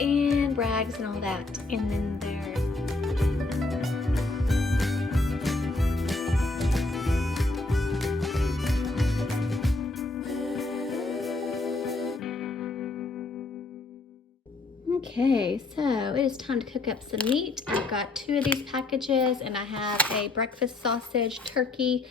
and rags and all that. And then there's okay, so it is time to cook up some meat. I've got 2 of these packages and I have a breakfast sausage turkey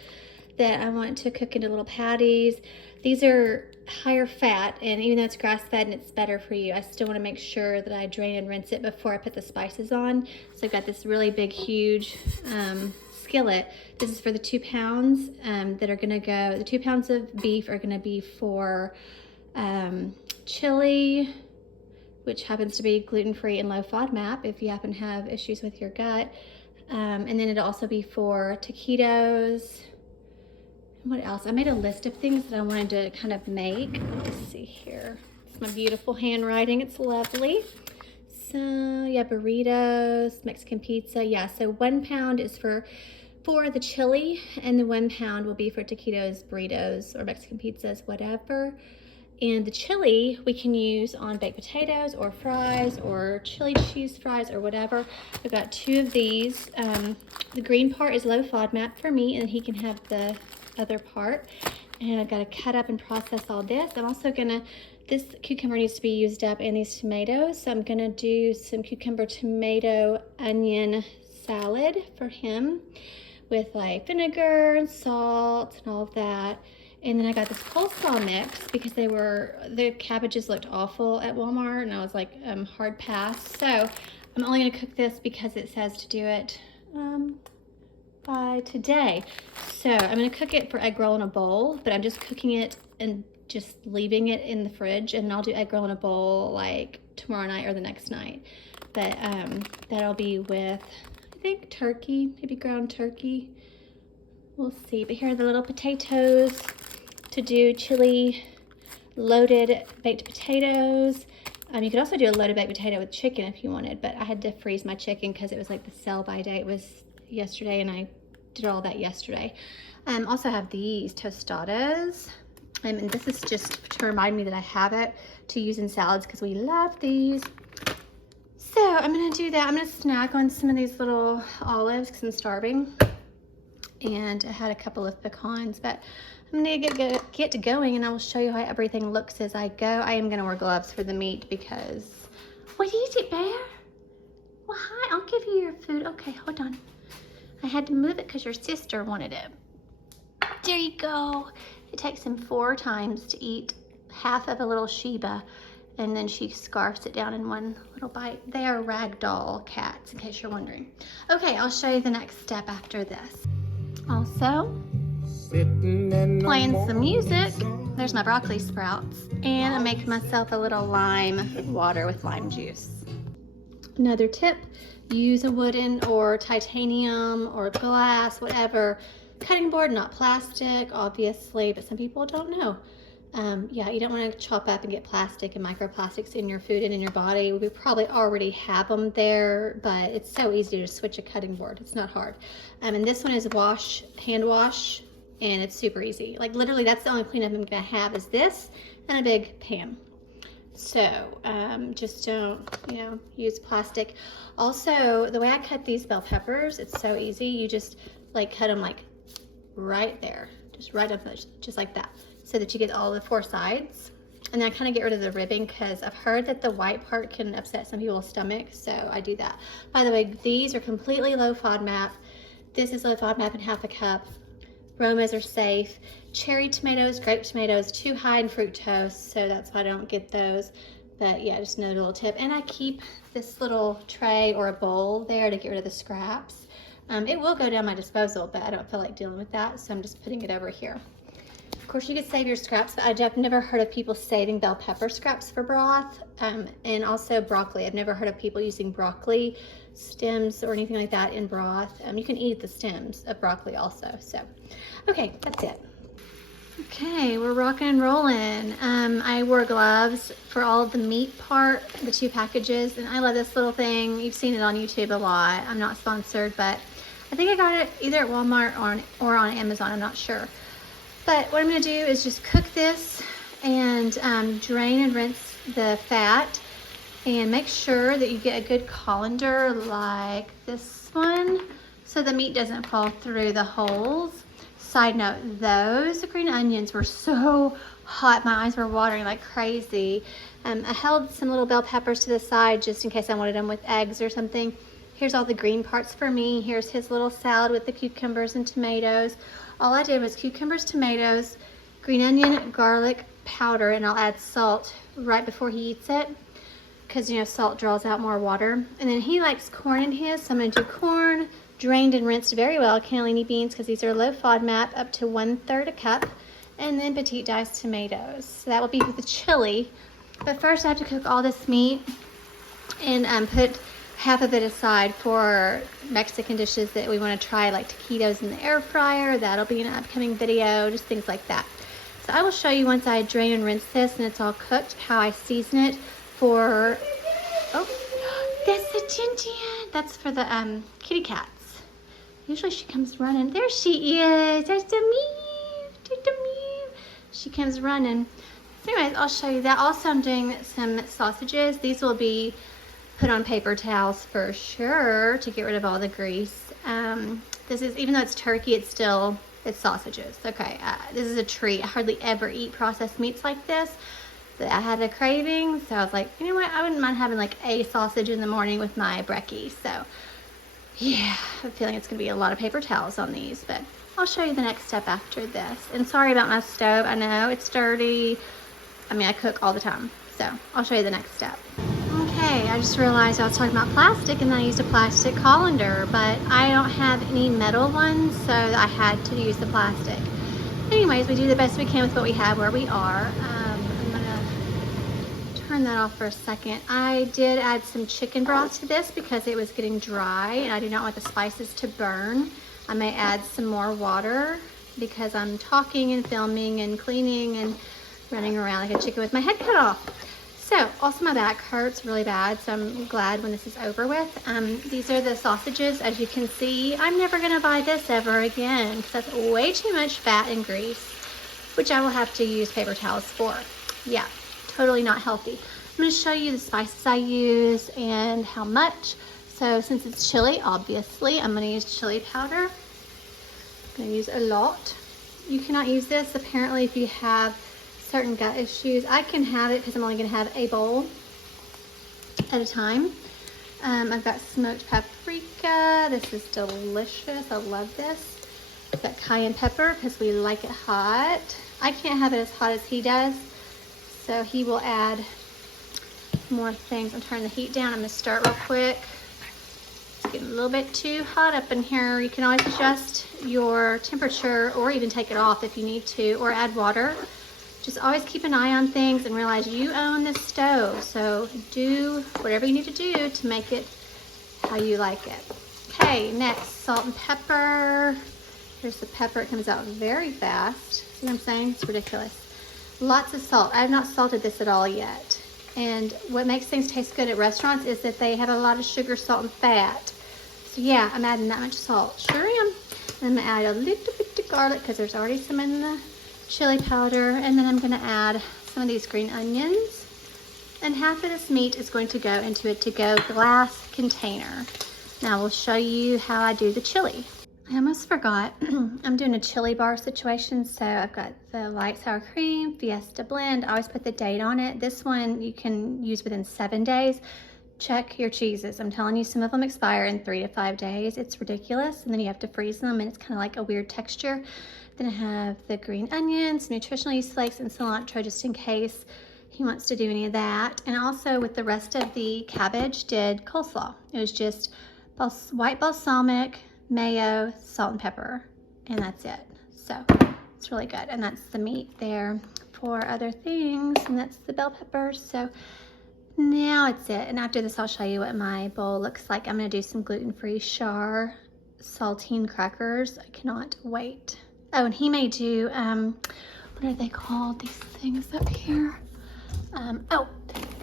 that I want to cook into little patties. These are higher fat, and even though it's grass-fed and it's better for you, I still want to make sure that I drain and rinse it before I put the spices on. So I've got this really big, huge skillet. This is for the 2 pounds that are gonna go, the 2 pounds of beef are gonna be for chili, which happens to be gluten-free and low FODMAP if you happen to have issues with your gut. And then it'll also be for taquitos. What else? I made a list of things that I wanted to kind of make. Let's see here. It's my beautiful handwriting. It's lovely. So yeah, burritos, Mexican pizza. Yeah, so 1 pound is for the chili, and the 1 pound will be for taquitos, burritos, or Mexican pizzas, whatever. And the chili we can use on baked potatoes or fries or chili cheese fries or whatever. I've got 2 of these. The green part is low FODMAP for me, and he can have the other part. And I've got to cut up and process all this. I'm also gonna, this cucumber needs to be used up, and these tomatoes. So I'm gonna do some cucumber, tomato, onion salad for him with like vinegar and salt and all of that. And then I got this coleslaw mix because the cabbages looked awful at Walmart, and I was like, hard pass. So I'm only gonna cook this because it says to do it by today. So I'm gonna cook it for egg roll in a bowl, but I'm just cooking it and just leaving it in the fridge, and I'll do egg roll in a bowl like tomorrow night or the next night. But that'll be with, I think, turkey, maybe ground turkey. We'll see. But here are the little potatoes to do chili loaded baked potatoes. You could also do a loaded baked potato with chicken if you wanted, but I had to freeze my chicken because it was like the sell-by date was yesterday, and I did all that yesterday. Also have these tostadas, and this is just to remind me that I have it to use in salads because we love these. So I'm gonna do that. I'm gonna snack on some of these little olives because I'm starving. And I had a couple of pecans, but I'm gonna get to going, and I will show you how everything looks as I go. I am gonna wear gloves for the meat because, what is it, Bear? Well, hi, I'll give you your food. Okay, hold on. I had to move it because your sister wanted it. There you go. It takes him 4 times to eat half of a little Sheba, and then she scarfs it down in one little bite. They are ragdoll cats, in case you're wondering. Okay, I'll show you the next step after this. Also, playing some music. There's my broccoli sprouts, and I'm making myself a little lime water with lime juice. Another tip, use a wooden or titanium or glass, whatever, cutting board, not plastic, obviously, but some people don't know. Yeah, you don't want to chop up and get plastic and microplastics in your food and in your body. We probably already have them there, but it's so easy to switch a cutting board. It's not hard. And this one is hand wash, and it's super easy. Like literally, that's the only cleanup I'm gonna have is this and a big pan. So just don't, use plastic. Also, the way I cut these bell peppers, it's so easy. You just like cut them like right there, just right up, just like that, so that you get all the 4 sides. And then I kind of get rid of the ribbing because I've heard that the white part can upset some people's stomach, so I do that. By the way, these are completely low FODMAP. This is low FODMAP in half a cup. Romas are safe. Cherry tomatoes, grape tomatoes, too high in fructose, so that's why I don't get those. But yeah, just another little tip. And I keep this little tray or a bowl there to get rid of the scraps. It will go down my disposal, but I don't feel like dealing with that, so I'm just putting it over here. Of course, you could save your scraps, but I've never heard of people saving bell pepper scraps for broth, and also broccoli. I've never heard of people using broccoli stems or anything like that in broth. You can eat the stems of broccoli also. So, okay, that's it. Okay, we're rocking and rolling. I wore gloves for all of the meat part, the 2 packages, and I love this little thing. You've seen it on YouTube a lot. I'm not sponsored, but I think I got it either at Walmart or on Amazon, I'm not sure. But what I'm gonna do is just cook this and drain and rinse the fat And make sure that you get a good colander like this one so the meat doesn't fall through the holes. Side note, those green onions were so hot. My eyes were watering like crazy. I held some little bell peppers to the side just in case I wanted them with eggs or something. Here's all the green parts for me. Here's his little salad with the cucumbers and tomatoes. All I did was cucumbers, tomatoes, green onion, garlic powder, and I'll add salt right before he eats it because, you know, salt draws out more water. And then he likes corn in his, so I'm going to do corn, drained and rinsed very well, cannellini beans because these are low FODMAP, up to 1/3 a cup, and then petite diced tomatoes. So that will be with the chili. But first I have to cook all this meat and put half of it aside for Mexican dishes that we want to try, like taquitos in the air fryer. That'll be in an upcoming video, just things like that. So I will show you once I drain and rinse this and it's all cooked, how I season it for, oh, that's the Jinjian. That's for the kitty cats. Usually she comes running. There she is. There's the meow. There's the meow. She comes running. So anyways, I'll show you that. Also, I'm doing some sausages. These will be put on paper towels for sure to get rid of all the grease. This is, even though it's turkey, it's sausages. Okay, this is a treat. I hardly ever eat processed meats like this. But I had a craving, so I was like, you know what? I wouldn't mind having like a sausage in the morning with my brekkie. So yeah, I'm feeling it's gonna be a lot of paper towels on these, but I'll show you the next step after this. And sorry about my stove. I know it's dirty. I mean, I cook all the time. So I'll show you the next step. Okay, I just realized I was talking about plastic and then I used a plastic colander, but I don't have any metal ones, so I had to use the plastic. Anyways, we do the best we can with what we have where we are. I'm gonna turn that off for a second. I did add some chicken broth to this because it was getting dry and I do not want the spices to burn. I may add some more water because I'm talking and filming and cleaning and running around like a chicken with my head cut off. So, also my back hurts really bad, so I'm glad when this is over with. These are the sausages. As you can see, I'm never gonna buy this ever again because that's way too much fat and grease, which I will have to use paper towels for. Yeah, totally not healthy. I'm gonna show you the spices I use and how much. So since it's chili, obviously, I'm gonna use chili powder. I'm gonna use a lot. You cannot use this apparently if you have certain gut issues. I can have it because I'm only gonna have a bowl at a time. I've got smoked paprika. This is delicious. I love this. I've got cayenne pepper because we like it hot. I can't have it as hot as he does, so he will add more things. I'm turning the heat down. I'm gonna start real quick. It's getting a little bit too hot up in here. You can always adjust your temperature or even take it off if you need to, or add water. Just always keep an eye on things and realize you own the stove. So do whatever you need to do to make it how you like it. Okay, next, salt and pepper. Here's the pepper. It comes out very fast. See what I'm saying? It's ridiculous. Lots of salt. I have not salted this at all yet. And what makes things taste good at restaurants is that they have a lot of sugar, salt, and fat. So yeah, I'm adding that much salt. Sure am. And I'm gonna add a little bit of garlic because there's already some in the chili powder, and then I'm gonna add some of these green onions, and half of this meat is going to go into a to-go glass container. Now we'll show you how I do the chili. I almost forgot, I'm doing a chili bar situation, so I've got the light sour cream, Fiesta blend. I always put the date on it. This one you can use within 7 days. Check your cheeses. I'm telling you, some of them expire in 3 to 5 days. It's ridiculous, and then you have to freeze them, and it's kind of like a weird texture. Then I have the green onions, nutritional yeast flakes, and cilantro just in case he wants to do any of that. And also with the rest of the cabbage did coleslaw. It was just white balsamic, mayo, salt and pepper, and that's it. So it's really good. And that's the meat there for other things, and that's the bell peppers. So now it's it. And after this, I'll show you what my bowl looks like. I'm gonna do some gluten-free Char saltine crackers. I cannot wait. Oh, and he may do, what are they called? These things up here.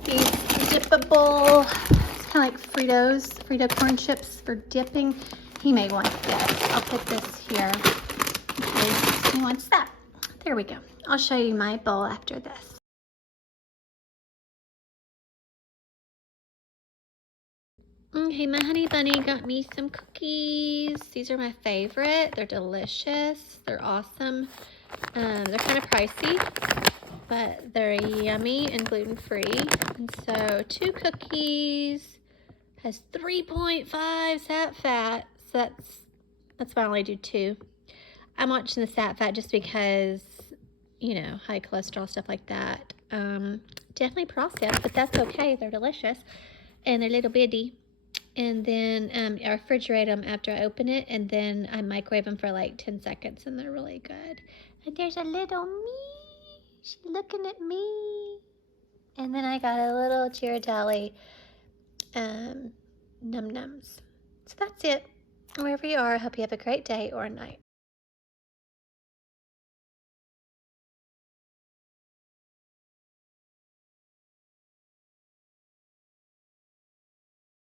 These dippable, it's kind of like Frito corn chips for dipping. He may want this. I'll put this here in case he wants that. There we go. I'll show you my bowl after this. Okay, my honey bunny got me some cookies. These are my favorite. They're delicious. They're awesome. They're kind of pricey, but they're yummy and gluten-free. And so 2 cookies has 3.5 sat fat. So that's why I only do 2. I'm watching the sat fat just because, you know, high cholesterol, stuff like that. Definitely processed, but that's okay. They're delicious and they're little bitty. And then I refrigerate them after I open it, and then I microwave them for like 10 seconds, and they're really good. And there's a little me. She's looking at me. And then I got a little Ghirardelli Num Nums. So that's it. Wherever you are, I hope you have a great day or a night.